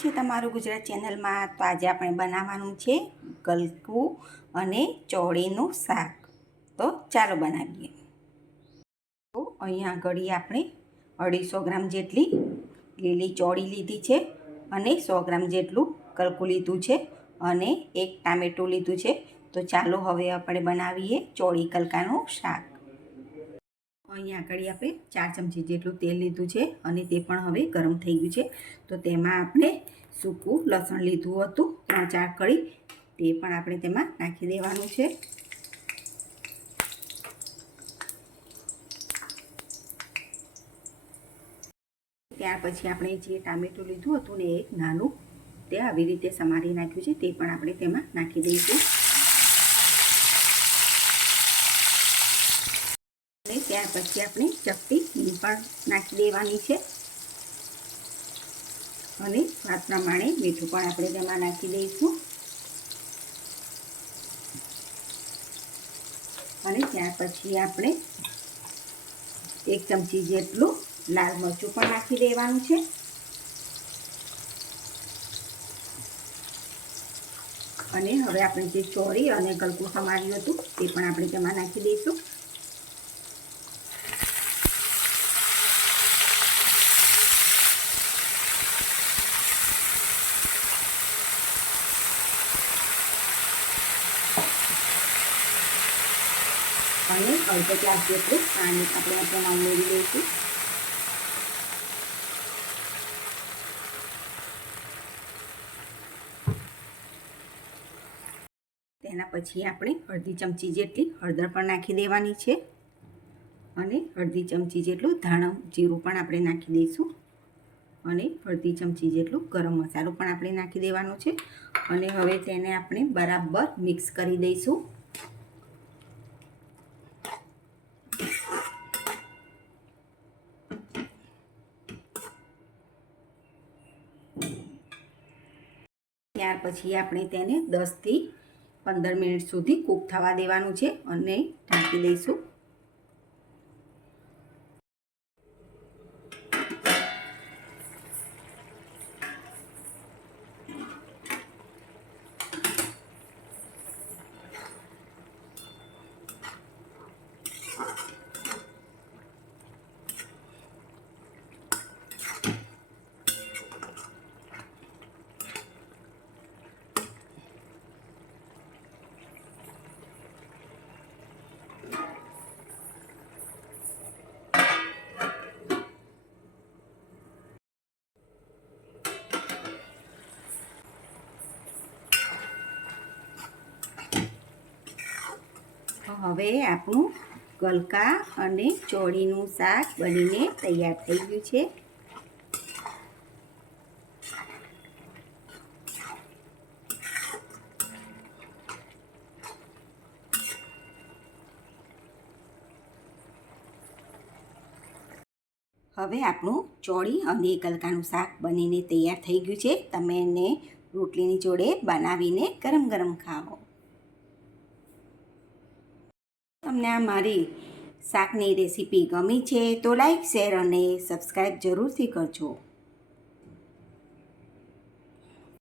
છે તમારું ગુજરાત ચેનલમાં. તો આજે આપણે બનાવવાનું છે ગલકું અને ચોળીનું શાક. તો ચાલો બનાવીએ. તો અહીંયા ઘડી આપણે અઢીસો ગ્રામ જેટલી લીલી ચોળી લીધી છે અને સો ગ્રામ જેટલું ગલકું લીધું છે અને એક ટામેટું લીધું છે. તો ચાલો હવે આપણે બનાવીએ ચોળી કલકાનું શાક. અહીંયા આગળ આપણે ચાર ચમચી જેટલું તેલ લીધું છે અને તે પણ હવે ગરમ થઈ ગયું છે. તો તેમાં આપણે સૂકું લસણ લીધું હતું, ત્રણ ચાર કળી. તે પણ આપણે તેમાં નાખી દેવાનું છે. ત્યાર પછી આપણે જે ટામેટું લીધું હતું ને એક નાનું તે આવી રીતે સમારી નાખ્યું છે, તે પણ આપણે તેમાં નાખી દઈશું અને ત્યાર પછી આપણે ચપટી હિંગ પણ નાખી દેવાની છે. અને સ્વાદ પ્રમાણે મીઠું પણ આપણે તેમાં નાખી દઈશું. અને ત્યાર પછી આપણે એક ચમચી જેટલું લાલ મરચું પણ નાખી દેવાનું છે. અને હવે આપણે જે ચોરી અને ગલકું સમાર્યું હતું, તે પણ આપણે તેમાં નાખી દઈશું. અને અડધો ગ્લાસ જેટલું પાણી આપણે તેમાં ઉમેરી દઈશું તેના પછી આપણે અડધી ચમચી જેટલી હળદર પણ નાખી દેવાની છે. અને અડધી ચમચી જેટલું ધાણા જીરું પણ આપણે નાખી દઈશું. અને અડધી ચમચી જેટલું ગરમ મસાલો પણ આપણે નાખી દેવાનો છે. અને હવે તેને આપણે બરાબર મિક્સ કરી દઈશું. ત્યાર પછી આપણે તેને દસથી પંદર મિનિટ સુધી કૂક થવા દેવાનું છે અને ઢાંકી દઈશું. હવે આપણું ગલકા અને ચોળીનું શાક બનીને તૈયાર થઈ ગયું છે. હવે આપણું ચોળી અને ગલકાનું શાક બનીને તૈયાર થઈ ગયું છે. તમે એને રોટલીની જોડે બનાવીને ગરમ ગરમ ખાઓ. તમને આ મારી શાકની રેસીપી ગમી છે તો લાઈક શેર અને સબસ્ક્રાઈબ જરૂરથી કરજો.